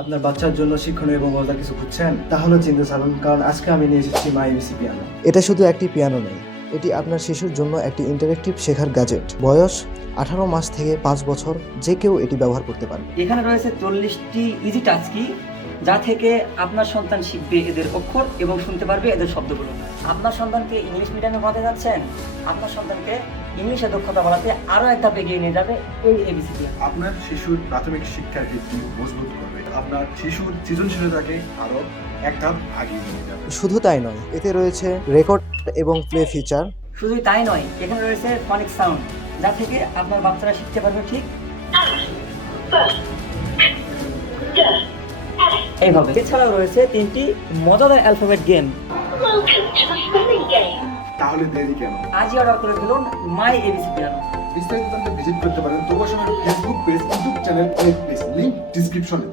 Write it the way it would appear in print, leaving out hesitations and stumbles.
আপনার বাচ্চার জন্য শিক্ষণীয় এবং মজার কিছু খুঁজছেন? তাহলে চিন্তা ছাড়ুন, কারণ আজকে আমি নিয়ে এসেছি মাই এবিসি পিয়ানো। এটা শুধু একটি পিয়ানো নয়, এটি আপনার শিশুর জন্য একটি ইন্টারেক্টিভ শেখার গ্যাজেট। বয়স 18 মাস থেকে 5 বছর যে কেউ এটি ব্যবহার করতে পারবে। এখানে রয়েছে 40টি ইজি টাচ কি, যা থেকে আপনার সন্তান শিখবে এদের অক্ষর এবং শুনতে পারবে এদের শব্দগুলো। আপনার সন্তানকে ইংলিশ মিডিয়ামে পড়াতে যাচ্ছেন, আপনার সন্তানকে ইংলিশে দক্ষতা বাড়াতে আরও এক ধাপ এগিয়ে নিয়ে যাবে এই এবিসি পিয়ানো। আপনার শিশুর প্রাথমিক শিক্ষার ভিত্তি মজবুত করবে, আপনার শিশুর সৃজনশীলতাকে আরো এক ধাপ আগিয়ে নিয়ে যাবে। শুধু তাই নয়, এতে রয়েছে রেকর্ড এবং প্লে ফিচার। শুধুই তাই নয়, এখানে রয়েছে ফনিক সাউন্ড, যা থেকে আপনার বাচ্চারা শিখতে পারবে ঠিক এইভাবে। এছাড়াও রয়েছে 3টি মজাদার অ্যালফাবেট গেম। তাহলে দেরি কেন? আজই অর্ডার করে ফেলুন মাই এবিসি পিয়ানো। বিস্তারিত জানতে ভিজিট করতে পারেন প্রবাসনের Facebook page, YouTube channel, web page, link ডিসক্রিপশনে।